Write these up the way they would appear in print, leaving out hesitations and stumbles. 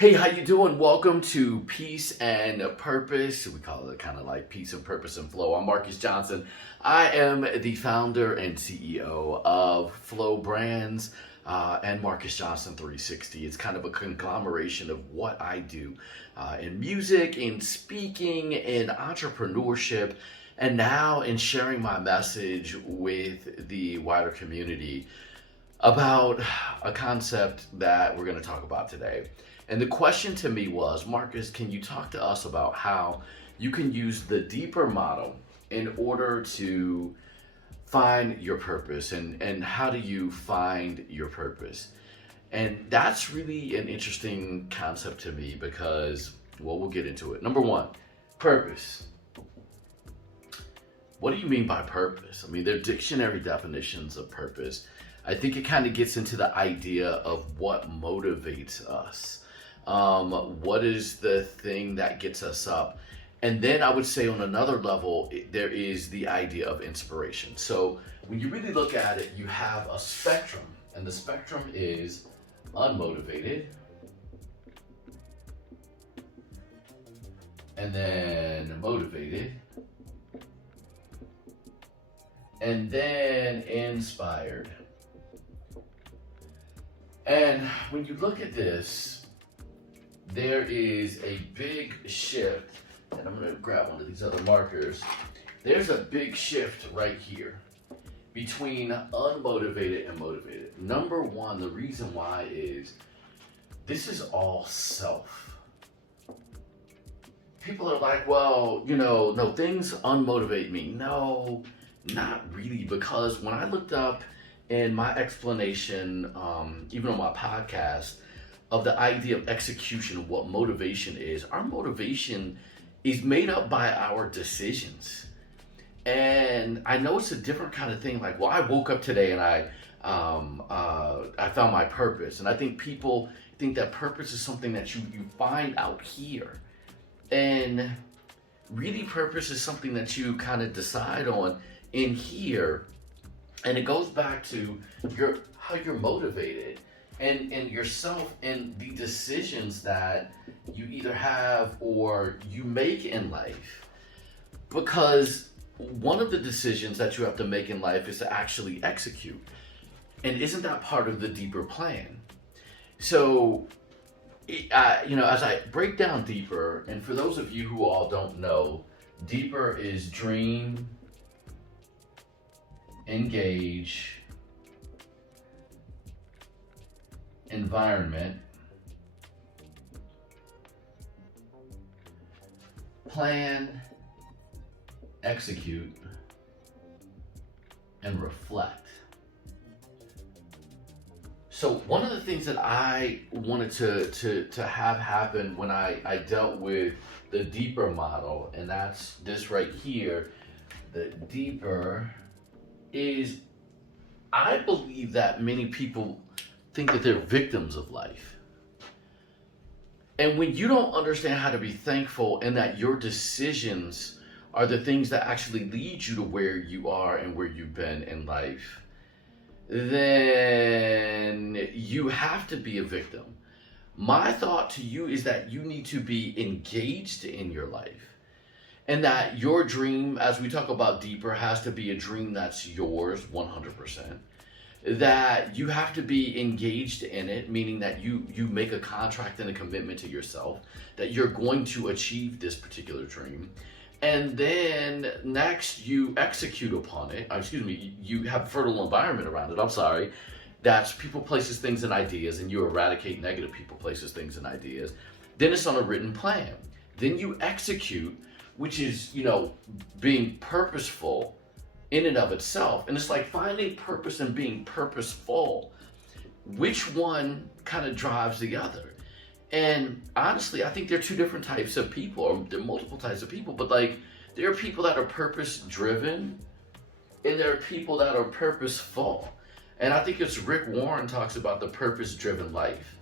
Hey, how you doing? Welcome to Peace and Purpose. We call it kind of like Peace and Purpose and Flow. I'm Marcus Johnson. I am the founder and CEO of Flow Brands and Marcus Johnson 360. It's kind of a conglomeration of what I do in music, in speaking, in entrepreneurship, and now in sharing my message with the wider community about a concept that we're going to talk about today. And the question to me was, Marcus, can you talk to us about how you can use the deeper model in order to find your purpose, and how do you find your purpose? And that's really an interesting concept to me because, well, we'll get into it. Number one, purpose. What do you mean by purpose? I mean, there are dictionary definitions of purpose. I think it kind of gets into the idea of what motivates us. What is the thing that gets us up? And then I would say on another level, there is the idea of inspiration. So when you really look at it, you have a spectrum, and the spectrum is unmotivated, and then motivated, and then inspired. And when you look at this, there is a big shift, and I'm going to grab one of these other markers. There's a big shift right here between unmotivated and motivated. Number one, the reason why is this is all self. People are like, well, no, things unmotivate me. No, not really, because when I looked up in my explanation, even on my podcast, of the idea of execution of what motivation is, our motivation is made up by our decisions. And I know it's a different kind of thing. Like, well, I woke up today and I found my purpose. And I think people think that purpose is something that you find out here. And really, purpose is something that you kind of decide on in here. And it goes back to how you're motivated. And yourself and the decisions that you either have or you make in life. Because one of the decisions that you have to make in life is to actually execute. And isn't that part of the deeper plan? So, as I break down deeper, and for those of you who all don't know, deeper is dream, engage, environment, plan, execute, and reflect. So one of the things that I wanted to have happen when I dealt with the deeper model, and that's this right here, the deeper is, I believe that many people think that they're victims of life. And when you don't understand how to be thankful and that your decisions are the things that actually lead you to where you are and where you've been in life, then you have to be a victim. My thought to you is that you need to be engaged in your life. And that your dream, as we talk about deeper, has to be a dream that's yours 100%. That you have to be engaged in it, meaning that you make a contract and a commitment to yourself that you're going to achieve this particular dream. And then next you execute upon it. You have fertile environment around it. That's people, places, things, and ideas, and you eradicate negative people, places, things, and ideas. Then it's on a written plan. Then you execute, which is, being purposeful in and of itself. And it's like finding purpose and being purposeful. Which one kind of drives the other? And honestly, I think there are two different types of people, or there are multiple types of people, but like there are people that are purpose driven and there are people that are purposeful. And I think it's Rick Warren talks about the purpose driven life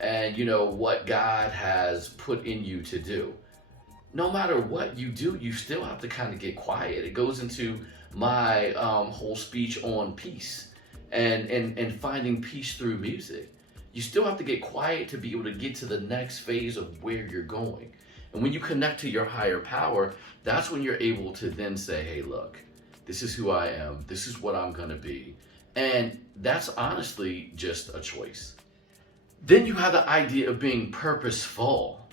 and what God has put in you to do. No matter what you do, you still have to kind of get quiet. It goes into my whole speech on peace and finding peace through music. You still have to get quiet to be able to get to the next phase of where you're going. And when you connect to your higher power, that's when you're able to then say, hey, look, this is who I am. This is what I'm going to be. And that's honestly just a choice. Then you have the idea of being purposeful.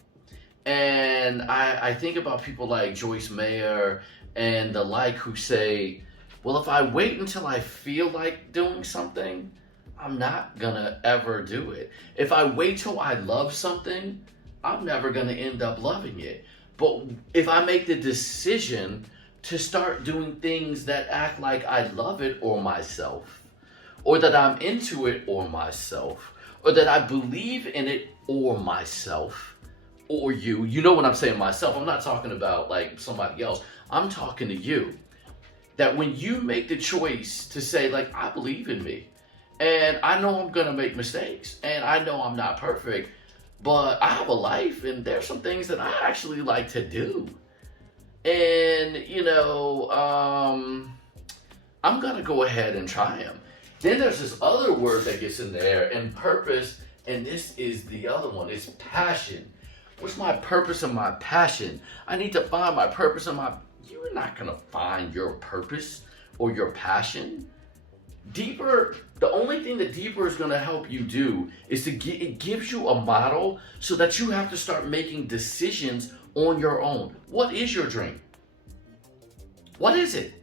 And I think about people like Joyce Meyer and the like who say, well, if I wait until I feel like doing something, I'm not gonna ever do it. If I wait till I love something, I'm never gonna end up loving it. But if I make the decision to start doing things that act like I love it or myself, or that I'm into it or myself, or that I believe in it or myself, or you know what I'm saying, myself. I'm not talking about like somebody else. I'm talking to you. That when you make the choice to say, like, I believe in me, and I know I'm gonna make mistakes, and I know I'm not perfect, but I have a life, and there's some things that I actually like to do. And, I'm gonna go ahead and try them. Then there's this other word that gets in there, and purpose, and this is the other one, it's passion. What's my purpose and my passion? I need to find my purpose and my... You're not gonna find your purpose or your passion. Deeper, the only thing that Deeper is gonna help you do is it gives you a model so that you have to start making decisions on your own. What is your dream? What is it?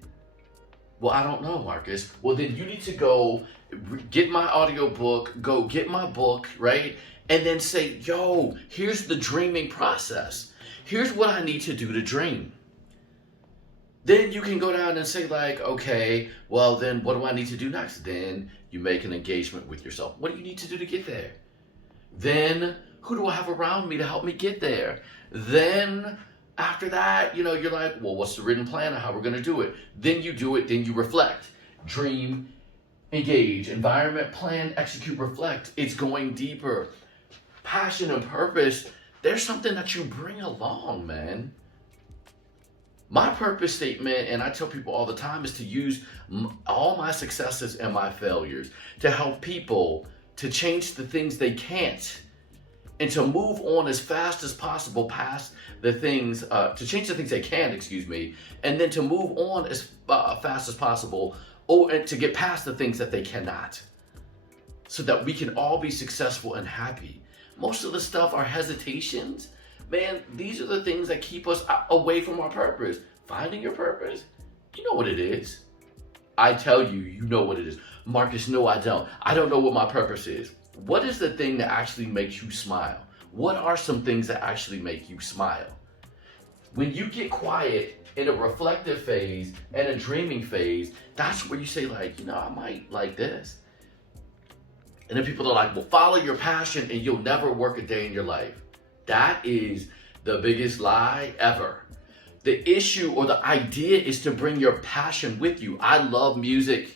Well, I don't know, Marcus. Well, then you need to go get my audiobook, go get my book, right? And then say, yo, here's the dreaming process. Here's what I need to do to dream. Then you can go down and say like, okay, well then what do I need to do next? Then you make an engagement with yourself. What do you need to do to get there? Then who do I have around me to help me get there? Then after that, you're like, well, what's the written plan of how we're gonna do it? Then you do it, then you reflect. Dream, engage, environment, plan, execute, reflect. It's going deeper. Passion and purpose, there's something that you bring along, man. My purpose statement, and I tell people all the time, is to use all my successes and my failures to help people to change the things they can't and to move on as fast as possible past the things, to change the things they can, and then to move on as fast as possible and to get past the things that they cannot so that we can all be successful and happy. Most of the stuff, our hesitations, man, these are the things that keep us away from our purpose. Finding your purpose, you know what it is. I tell you, you know what it is. Marcus, no, I don't. I don't know what my purpose is. What is the thing that actually makes you smile? What are some things that actually make you smile? When you get quiet in a reflective phase and a dreaming phase, that's where you say like, I might like this. And then people are like, well, follow your passion and you'll never work a day in your life. That is the biggest lie ever. The issue or the idea is to bring your passion with you. I love music.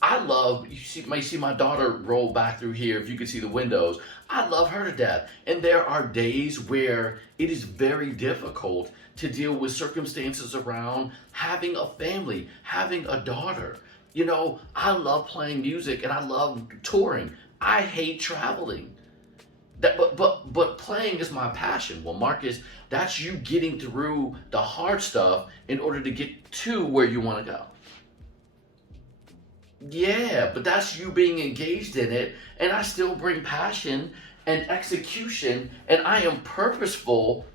You might see my daughter roll back through here if you can see the windows. I love her to death. And there are days where it is very difficult to deal with circumstances around having a family, having a daughter. I love playing music and I love touring. I hate traveling. But playing is my passion. Well, Marcus, that's you getting through the hard stuff in order to get to where you want to go. Yeah, but that's you being engaged in it, and I still bring passion and execution, and I am purposeful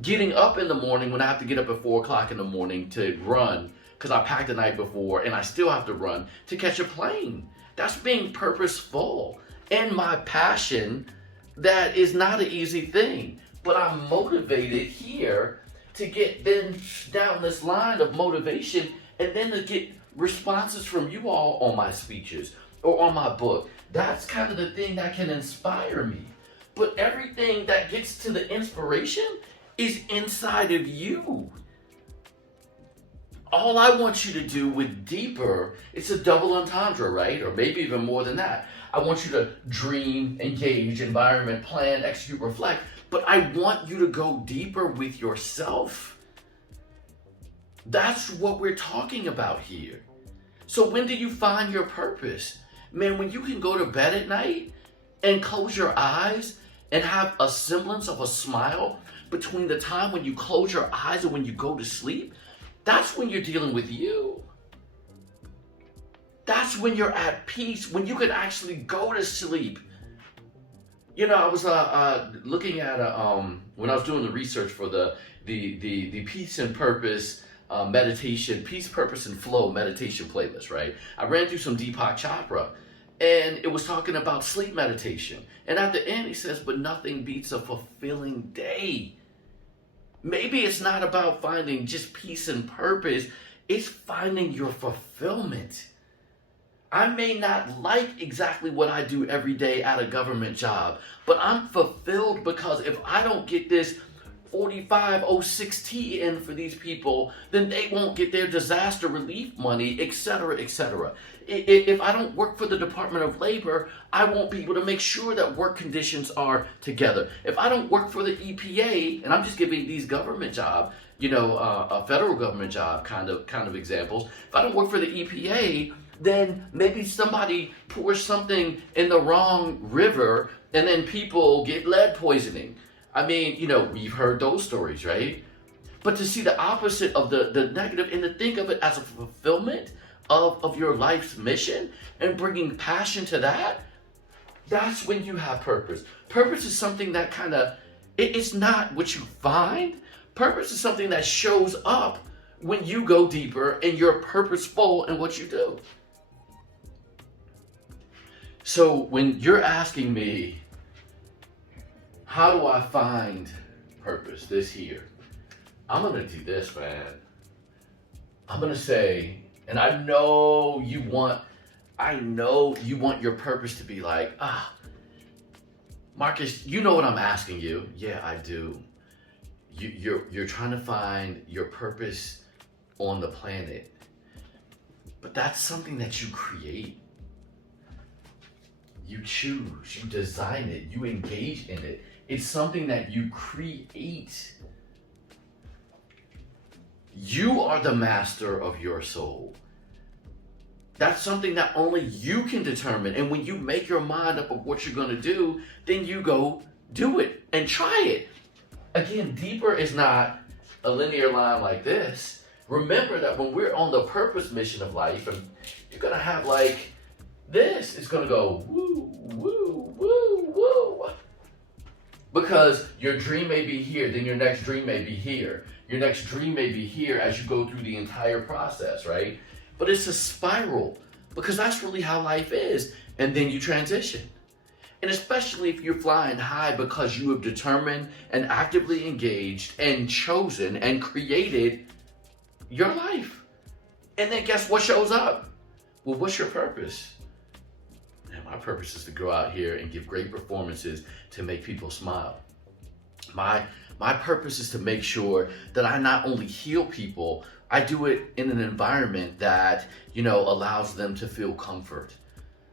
getting up in the morning when I have to get up at 4 o'clock in the morning to run because I packed the night before and I still have to run to catch a plane. That's being purposeful. And my passion, that is not an easy thing, but I'm motivated here to get then down this line of motivation and then to get responses from you all on my speeches or on my book. That's kind of the thing that can inspire me. But everything that gets to the inspiration is inside of you. All I want you to do with Deeper, it's a double entendre, right? Or maybe even more than that. I want you to dream, engage, environment, plan, execute, reflect. But I want you to go deeper with yourself. That's what we're talking about here. So when do you find your purpose? Man, when you can go to bed at night and close your eyes and have a semblance of a smile between the time when you close your eyes and when you go to sleep, that's when you're dealing with you. That's when you're at peace, when you can actually go to sleep. You know, I was looking at when I was doing the research for the Peace and Purpose meditation, Peace, Purpose, and Flow meditation playlist, right? I ran through some Deepak Chopra, and it was talking about sleep meditation. And at the end, he says, but nothing beats a fulfilling day. Maybe it's not about finding just peace and purpose, it's finding your fulfillment. I may not like exactly what I do every day at a government job, but I'm fulfilled because if I don't get this 4506T in for these people, then they won't get their disaster relief money, etc., etc. If I don't work for the Department of Labor, I won't be able to make sure that work conditions are together. If I don't work for the EPA, and I'm just giving these government job, a federal government job kind of examples. If I don't work for the EPA, then maybe somebody pours something in the wrong river and then people get lead poisoning. I mean, we've heard those stories, right? But to see the opposite of the negative and to think of it as a fulfillment of your life's mission and bringing passion to that, that's when you have purpose. Purpose is something that it's not what you find. Purpose is something that shows up when you go deeper and you're purposeful in what you do. So when you're asking me, how do I find purpose this year? I'm going to do this, man. I'm going to say, and I know you want your purpose to be like, Marcus, you know what I'm asking you. Yeah, I do. You're trying to find your purpose on the planet. But that's something that you create. You choose, you design it, you engage in it. It's something that you create. You are the master of your soul. That's something that only you can determine. And when you make your mind up of what you're going to do, then you go do it and try it. Again, deeper is not a linear line like this. Remember that when we're on the purpose mission of life, and you're going to have like this, it's going to go woo, woo, woo, woo. Because your dream may be here, then your next dream may be here. Your next dream may be here as you go through the entire process, right? But it's a spiral because that's really how life is. And then you transition. And especially if you're flying high because you have determined and actively engaged and chosen and created your life. And then guess what shows up? Well, what's your purpose? And my purpose is to go out here and give great performances to make people smile. My purpose is to make sure that I not only heal people, I do it in an environment that, allows them to feel comfort.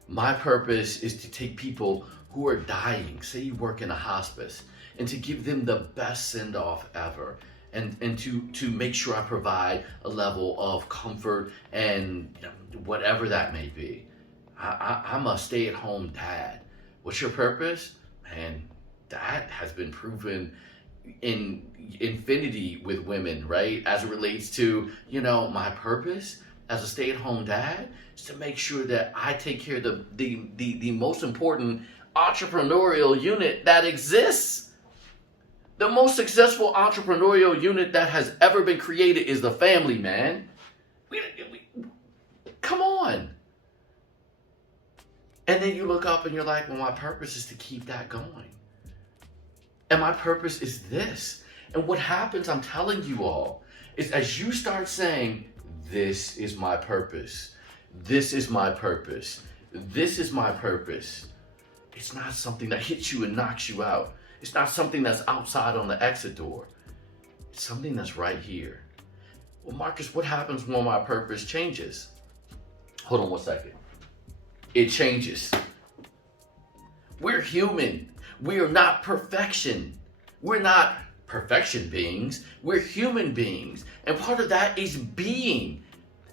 My purpose is to take people who are dying, say you work in a hospice, and to give them the best send-off ever. And to make sure I provide a level of comfort and whatever that may be. I'm a stay-at-home dad. What's your purpose? Man, that has been proven in infinity with women, right? As it relates to, my purpose as a stay-at-home dad is to make sure that I take care of the most important entrepreneurial unit that exists. The most successful entrepreneurial unit that has ever been created is the family, man. Come on. And then you look up and you're like, well, my purpose is to keep that going. And my purpose is this. And what happens, I'm telling you all, is as you start saying, this is my purpose. This is my purpose. This is my purpose. It's not something that hits you and knocks you out. It's not something that's outside on the exit door. It's something that's right here. Well, Marcus, what happens when my purpose changes? Hold on 1 second. It changes. We're human. We are not perfection. We're not perfection beings. We're human beings. And part of that is being.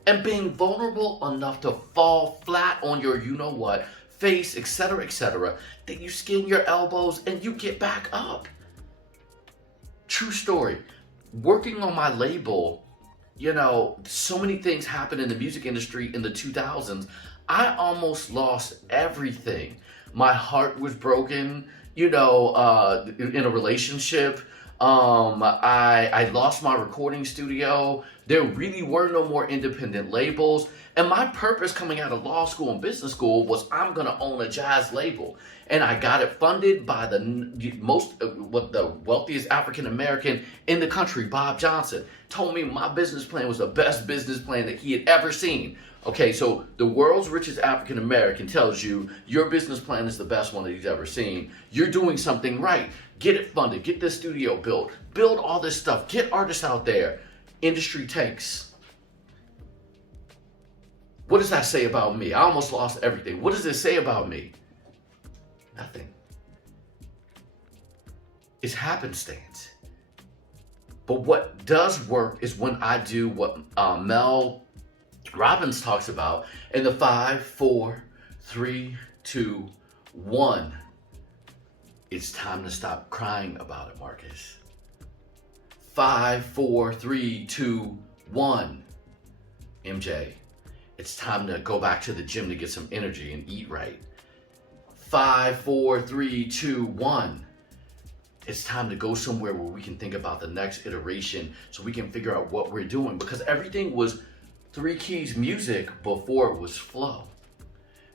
And being vulnerable enough to fall flat on your you-know-what, face, etc., then you skin your elbows and you get back up. True story. Working on my label, so many things happened in the music industry in the 2000s. I almost lost everything. My heart was broken, in a relationship. I lost my recording studio. There really were no more independent labels. And my purpose coming out of law school and business school was I'm going to own a jazz label. And I got it funded by the wealthiest African American in the country, Bob Johnson. Told me my business plan was the best business plan that he had ever seen. Okay, so the world's richest African American tells you your business plan is the best one that he's ever seen. You're doing something right. Get it funded. Get the studio built. Build all this stuff. Get artists out there. Industry takes. What does that say about me? I almost lost everything. What does it say about me? Nothing. It's happenstance. But what does work is when I do what Mel Robbins talks about in the 5, 4, 3, 2, 1. It's time to stop crying about it, Marcus. 5, 4, 3, 2, 1. MJ, it's time to go back to the gym to get some energy and eat right. 5, 4, 3, 2, 1. It's time to go somewhere where we can think about the next iteration so we can figure out what we're doing, because everything was 3 keys music before it was flow.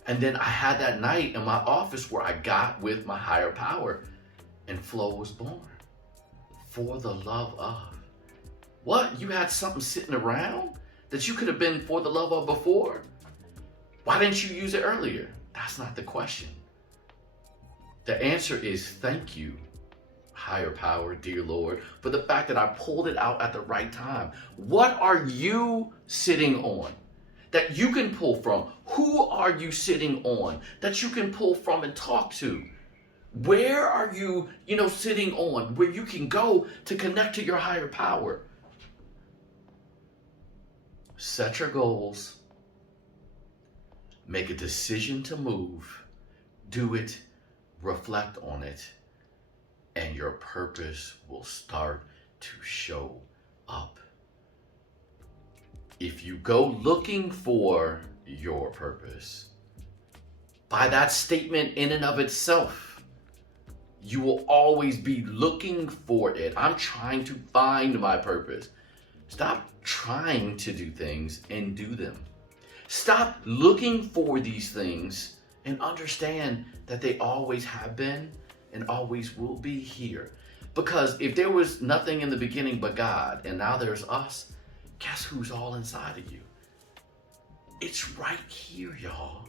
And then I had that night in my office where I got with my higher power and flow was born. For the love of. What? You had something sitting around that you could have been for the love of before? Why didn't you use it earlier? That's not the question. The answer is thank you, higher power, dear Lord, for the fact that I pulled it out at the right time. What are you sitting on that you can pull from? Who are you sitting on that you can pull from and talk to? Where are you, sitting on where you can go to connect to your higher power? Set your goals. Make a decision to move. Do it. Reflect on it. And your purpose will start to show up. If you go looking for your purpose, by that statement in and of itself, you will always be looking for it. I'm trying to find my purpose. Stop trying to do things and do them. Stop looking for these things and understand that they always have been and always will be here. Because if there was nothing in the beginning but God, and now there's us, guess who's all inside of you? It's right here, y'all.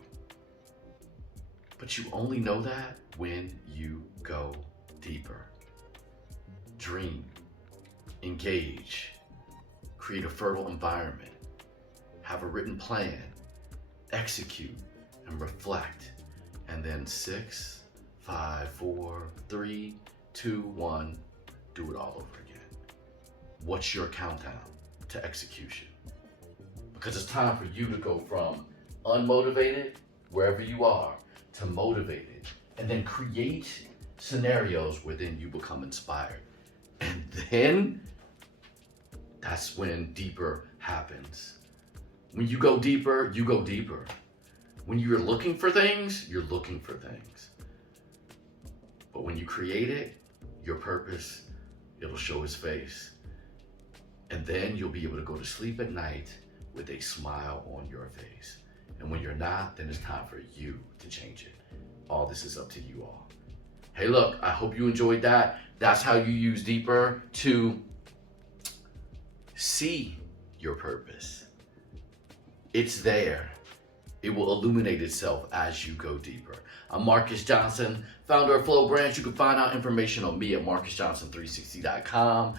But you only know that when you go deeper. Dream, engage, create a fertile environment, have a written plan, execute, and reflect. And then 6, 5, 4, 3, 2, 1, do it all over again. What's your countdown to execution? Because it's time for you to go from unmotivated, wherever you are, to motivated, and then create scenarios where then you become inspired. And then that's when deeper happens. When you go deeper, you go deeper. When you're looking for things, you're looking for things. But when you create it, your purpose, it'll show its face. And then you'll be able to go to sleep at night with a smile on your face. And when you're not, then it's time for you to change it. All this is up to you all. Hey, look, I hope you enjoyed that. That's how you use Deeper to see your purpose. It's there. It will illuminate itself as you go deeper. I'm Marcus Johnson, founder of Flow Branch. You can find out information on me at marcusjohnson360.com.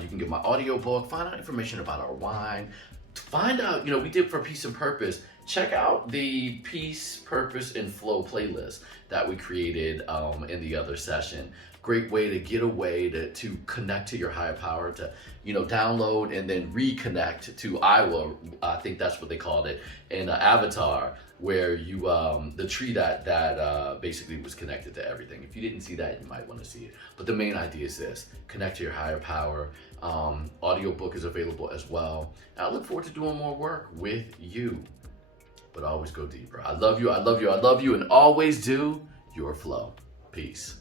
You can get my audiobook, find out information about our wine. Find out, we did for Peace and Purpose. Check out the Peace, Purpose, and Flow playlist that we created in the other session. great way to get away, to connect to your higher power, to, download and then reconnect to Iowa. I think that's what they called it in Avatar, where you the tree that basically was connected to everything. If you didn't see that, you might want to see it. But the main idea is this: connect to your higher power. Audiobook is available as well. And I look forward to doing more work with you. But always go deeper. I love you, I love you, I love you, and always do your flow. Peace.